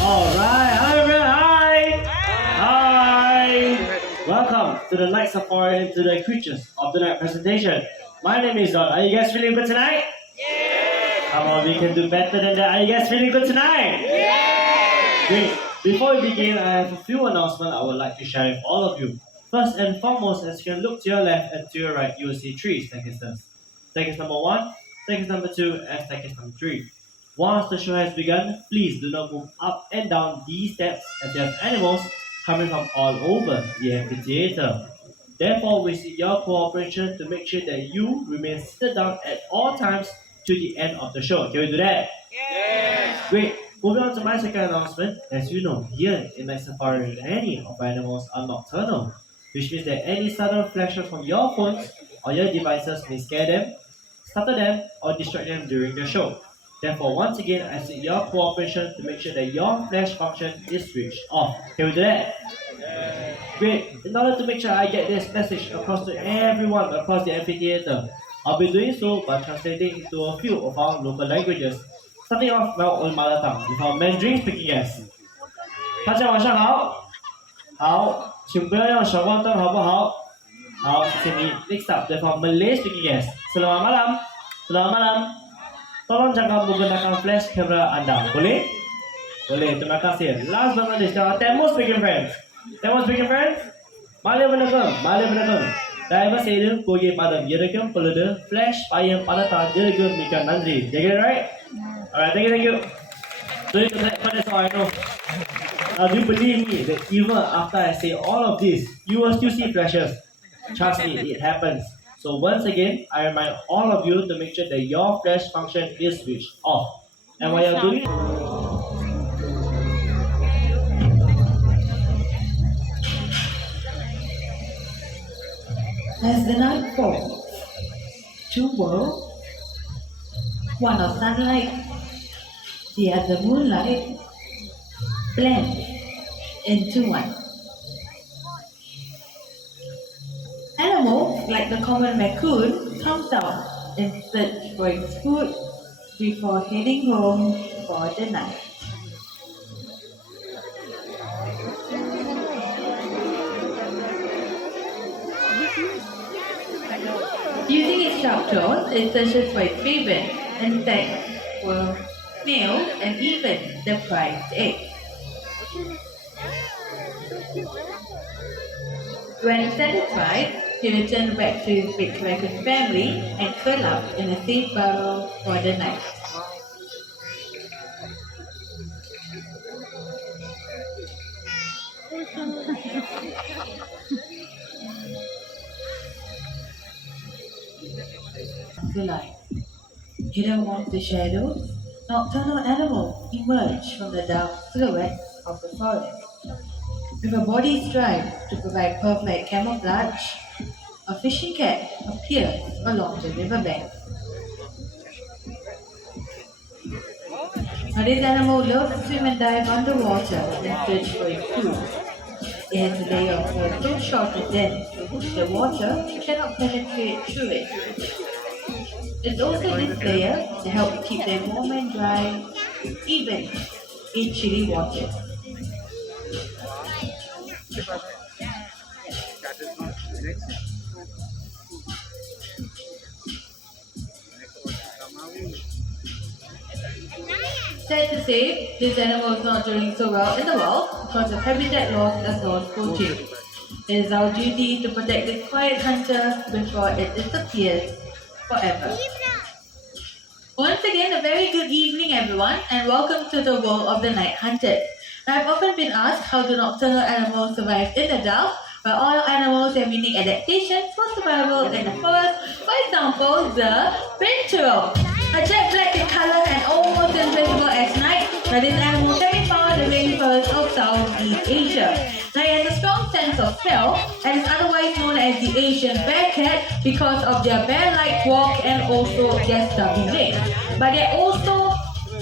Alright, hi everyone, hi! Hi! Welcome to the Night Safari and to the Creatures of the Night presentation. My name is Don. Are you guys feeling good tonight? Yeah! Come on, we can do better than that. Are you guys feeling good tonight? Yeah! Great. Before we begin, I have a few announcements I would like to share with all of you. First and foremost, as you can look to your left and to your right, you will see three staircases. Staircase number 1, staircase number 2, and staircase number 3. Once the show has begun, please do not move up and down these steps as you have animals coming from all over the amphitheater. Therefore, we seek your cooperation to make sure that you remain seated down at all times to the end of the show. Can we do that? Yes! Great. Moving on to my second announcement. As you know, here in Night Safari, any of our animals are nocturnal, which means that any sudden flashes from your phones or your devices may scare them, startle them, or distract them during the show. Therefore, once again, I seek your cooperation to make sure that your flash function is switched off. Can we do that? Great. In order to make sure I get this message across to everyone across the amphitheater, I'll be doing so by translating into a few of our local languages, starting off with our own mother tongue with our Mandarin speaking guests. 大家晚上好，好，请不要用手光灯，好不好？好，谢谢你。Next up, with our Malay speaking guest. Selamat malam, selamat malam. Tolong jangan menggunakan flash kamera anda. Boleh? Boleh, terima kasih. Last but not least, our Tamil speaking friends. Tamil speaking friends, Malay வணக்கம். தயவு செய்து புகை பதம் இருக்கும் பொழுது flash பையன் பதத்தால் மிக்க நன்றி. Did I get it right? Alright, thank you. So that's all I know. Do you believe me that even after I say all of this, you will still see flashes? Trust me, it happens. So once again, I remind all of you to make sure that your flash function is switched off. And while you're doing it, as the night falls, two worlds, one of sunlight, the other moonlight, blend into one. Animals like the common raccoon comes out in search for its food before heading home for the night. Using its sharp claws, it searches for its favorite insects, worms, snails, and even the prized eggs. When satisfied, he returns back to his big raccoon family and curl up in a safe burrow for the night. Light. Hidden among the shadows, nocturnal animals emerge from the dark silhouettes of the forest. With a body striped to provide perfect camouflage, a fishing cat appears along the riverbank. Now this animal loves to swim and dive underwater in search for its food. It has a layer of fur so short and dense that the water cannot penetrate through it. It's also this layer to help keep them warm and dry, even in chilly water. Sad to say, this animal is not doing so well in the wild because of habitat loss as well as poaching. It is our duty to protect this quiet hunter before it disappears forever. Once again, a very good evening, everyone, and welcome to the world of the night hunted. Now, I've often been asked how do nocturnal animals survive in the dark, while all animals have unique adaptations for survival in the forest. For example, the pinto, a jet black in color and almost invisible at night. Now, this animal can be found in the rainforests of Southeast Asia. Now, it has a strong sense of smell and is otherwise known as the Asian bear cat because of their bear-like walk and also their stubby legs. But they're also,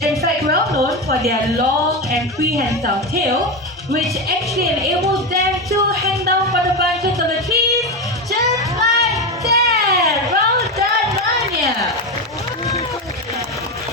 in fact, well known for their long and prehensile tail, which actually enables them to hang down from the branches of the trees just like that. Well done, Nanya!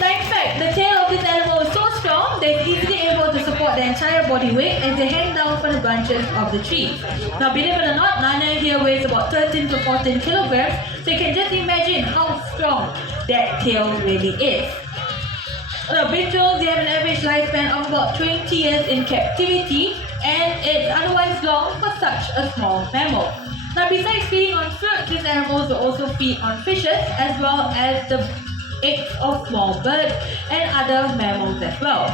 Now, in fact, the tail of this animal is so strong that it's easily able to support the entire body weight as they hang down from the branches of the trees. Now, believe it or not, Nanya here weighs about 13 to 14 kilograms, so you can just imagine how strong that tail really is. Now, binturong, they have an average lifespan of about 20 years in captivity, and it's otherwise long for such a small mammal. Now, besides feeding on fruit, these animals will also feed on fishes as well as the eggs of small birds and other mammals as well.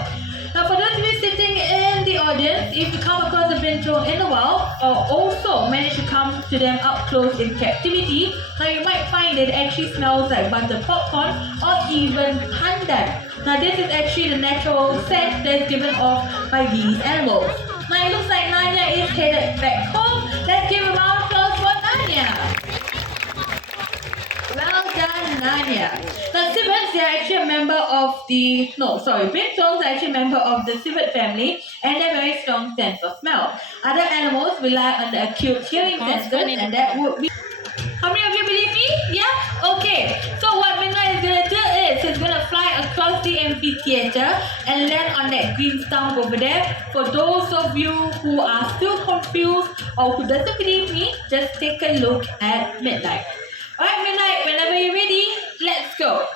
Now, for those of you sitting in the audience, if you come across a binturong in the wild or also manage to come to them up close in captivity, now you might find that it actually smells like butter popcorn or even pandan. Now, this is actually the natural scent that is given off by these animals. Now, it looks like Nanya is headed back home. Let's give a round of applause for Nanya. Well done, Nanya. Now, civets, they are actually a member of the... binturongs are actually a member of the civet family and they have a very strong sense of smell. Other animals rely on the acute hearing sensors and that would be... How many of you believe me? Yeah? Okay. So what Midnight is going to do is he's going to fly across the amphitheater and land on that green stump over there. For those of you who are still confused or who doesn't believe me, just take a look at Midnight. Alright, Midnight, whenever you're ready, let's go.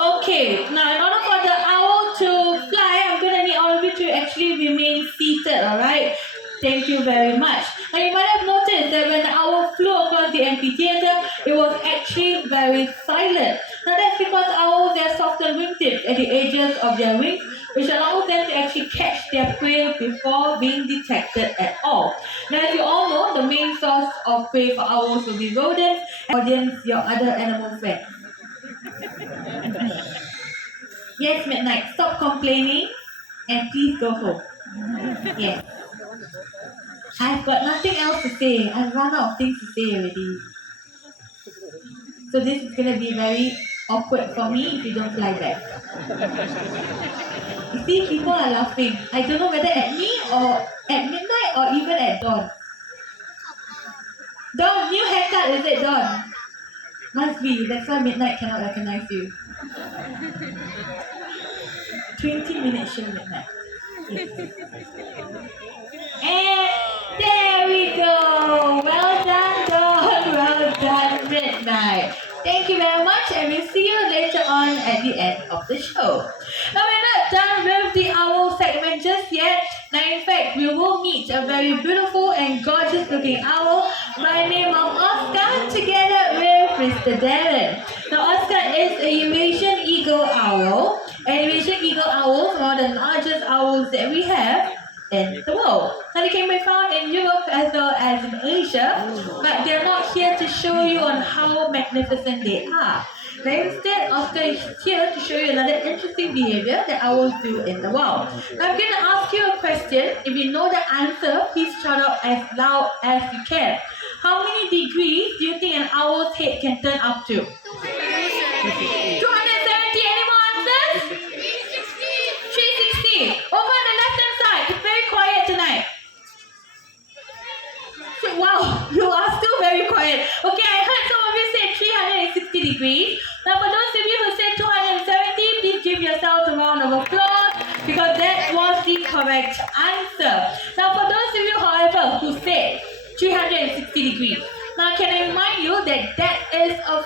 Okay, now in order for the owl to fly, I'm going to need all of you to actually remain seated, alright? Thank you very much. Now you might have noticed that when the owl flew across the amphitheater, it was actually very silent. Now that's because owls have softer wingtips at the edges of their wings, which allows them to actually catch their prey before being detected at all. Now, as you all know, the main source of prey for owls will be rodents, audience, your other animal friends. Yes, Midnight, stop complaining and please go home. Yes. I've got nothing else to say. I've run out of things to say already. So this is going to be very awkward for me if you don't fly back. You see, people are laughing. I don't know whether at me or at midnight or even at dawn. Dawn, new haircut, is it Dawn? Must be, that's why Midnight cannot recognize you. 20 minutes show Midnight. Yes. And there we go! Well done, Dawn! Well done, Midnight! Thank you very much and we'll see you later on at the end of the show. Now we're not done with the owl segment just yet. Now in fact, we will meet a very beautiful and gorgeous looking owl by the name of Oscar together with Mr. Darren. Now Oscar is a Eurasian eagle owl. And Eurasian eagle owls are one of the largest owls that we have in the world. Now they can be found in Europe as well as in Asia, but they're not here to show you on how magnificent they are. Now instead, Oscar is here to show you another interesting behavior that owls do in the wild. Now I'm going to ask you a question. If you know the answer, please shout out as loud as you can. How many degrees do you think an owl's head can turn up to? 270. Any more answers? 360. Over on the left hand side. It's very quiet tonight. Wow, you are still very quiet. Okay, I heard some of you say 360 degrees. Now for those of you who said 270, please give yourselves a round of applause because that was the correct answer. Now for those of you, however, who said 360 degrees, now can I remind you that that is a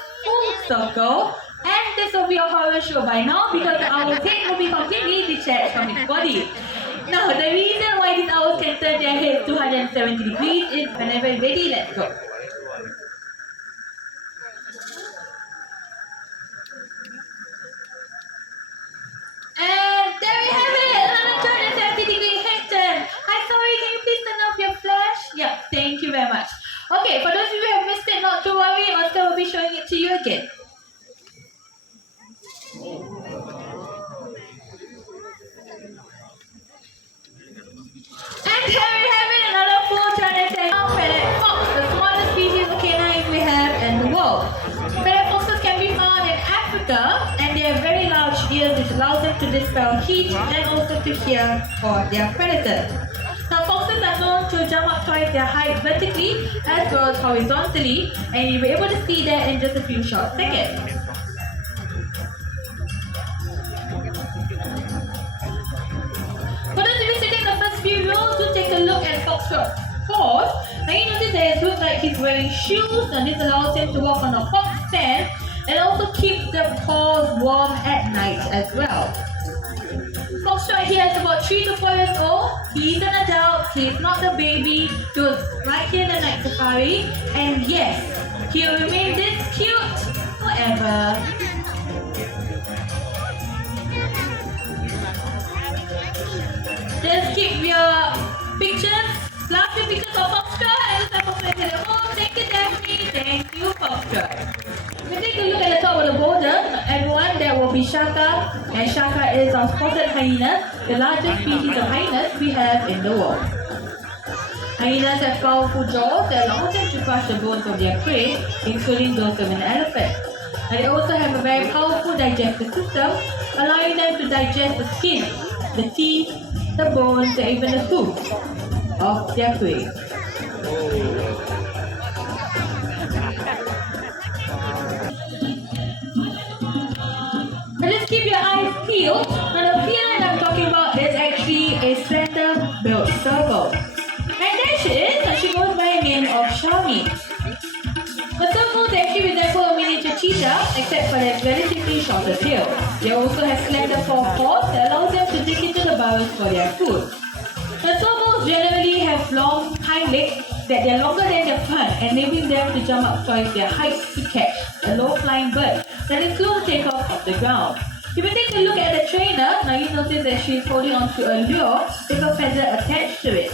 circle. And this will be a horror show by now because the owl's head will be completely detached from its body. Now, the reason why these owls can turn their head 270 degrees is whenever ready, let's go. And there we have it, another 270-degree head turn. Hi, sorry, can you please turn off your flash? Yeah, thank you very much. Okay, for those of you who have missed it, not to worry, Oscar will be showing it to you again. And here we have it, another full turn and turn. Now, Fennec fox, the smallest species of canines we have in the world. Fennec foxes can be found in Africa, and they have very large ears which allows them to dispel heat and also to hear for their predators. Now, foxes are known to jump up twice their height vertically as well as horizontally, and you'll be able to see that in just a few short seconds. For those of you sitting in the first few rows, do take a look at Foxtrot's paws. Now you notice that it looks like he's wearing shoes, and this allows him to walk on a hot stand and also keep the paws warm at night as well. Foxtrot here is about 3 to 4 years old. He's an adult, he's not a baby. He was right here in the night safari, and yes, he'll remain this cute forever. Just keep your pictures, last few pictures of Foxtrot and the type of place at home. Thank you, Daphne. Thank you, Foxtrot. We take a look at the top of the border. Everyone, there will be Shaka, and Shaka is our spotted hyena, the largest species of hyenas we have in the world. Hyenas have powerful jaws that allow them to crush the bones of their prey, including those of an elephant. And they also have a very powerful digestive system, allowing them to digest the skin, the teeth, the bones, and even the hooves of their prey. But just keep your eyes peeled. Now the feline I'm talking about is actually a slender-billed serval. And there she is, and she goes by the name of Shami. The servals actually resemble a miniature cheetah, except for their relatively shorter tail. They also have slender forepaws that allows them to dig into the burrows for their food. The servals generally have long hind legs that they're longer than their front, enabling them to jump up twice their height to catch a low-flying bird that is slow to take off the ground. If you take a look at the trainer, now you notice that she's holding onto a lure with a feather attached to it.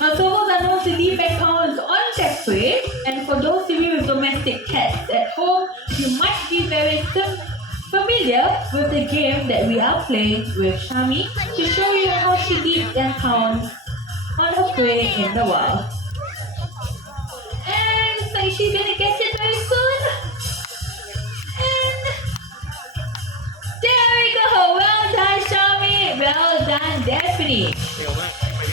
Now, servals are known to leave pounds on their prey, and for those of you with domestic cats at home, you might be very familiar with the game that we are playing with Shami to show you how she leaps and pounds on her prey in the wild. And looks like she's gonna get it very soon. And there we go. Well done, Shami. Well done, Daphne.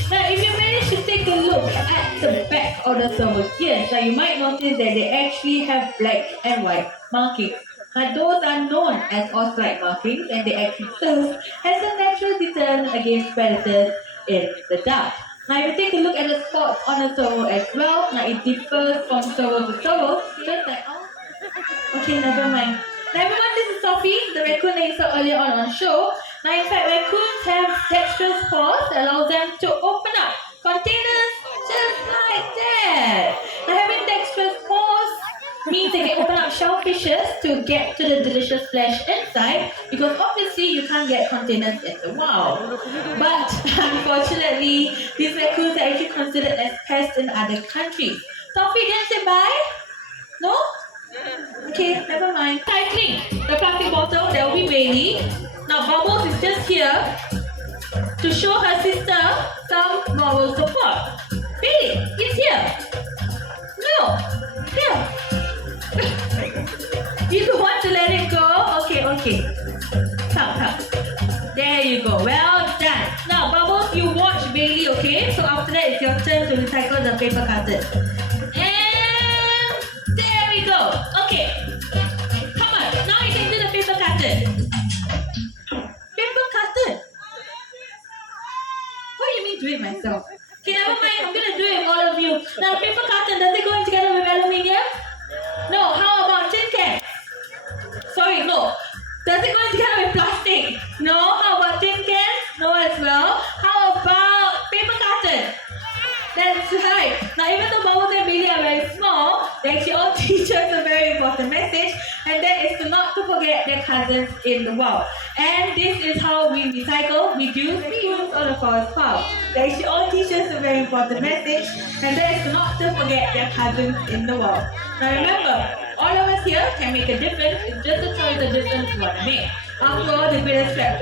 Now, if you manage to take a look at the back of the serval ears, now you might notice that they actually have black and white markings. Now, those are known as ocelot markings, and they actually serve as a natural deterrent against predators in the dark. Now, if you take a look at the spots on the serval as well, now it differs from serval to serval, just like, okay, never mind. Now, everyone, this is Sophie, the raccoon that you saw earlier on show. Now, in fact, raccoons have dexterous paws that allow them to open up containers just like that. Now, having dexterous paws means they can open up shellfishes to get to the delicious flesh inside, because obviously you can't get containers in the wild. But unfortunately, these raccoons are actually considered as pests in other countries. Sophie, didn't say bye? No? Okay, never mind. Cycling, the plastic bottle, there will be Bailey. Now Bubbles is just here to show her sister some moral support. Bailey, it's here. No, here. If you want to let it go, okay. Come. There you go. Well done. Now Bubbles, you watch Bailey, okay? So after that, it's your turn to recycle the paper carton. And there we go. Okay. Come on. Now you can do the paper carton. Paper carton. What do you mean do it myself? Okay, never mind. I'm gonna do it with all of you. Now paper carton, does it go in together with aluminium? teach us a very important message, and that is not to forget their cousins in the world. And this is how we recycle, reduce, reuse all of our stuff. They should all teach us a very important message, and that is not to forget their cousins in the world. Now remember, all of us here can make a difference. It's just a choice of difference we want to make. After all, the greatest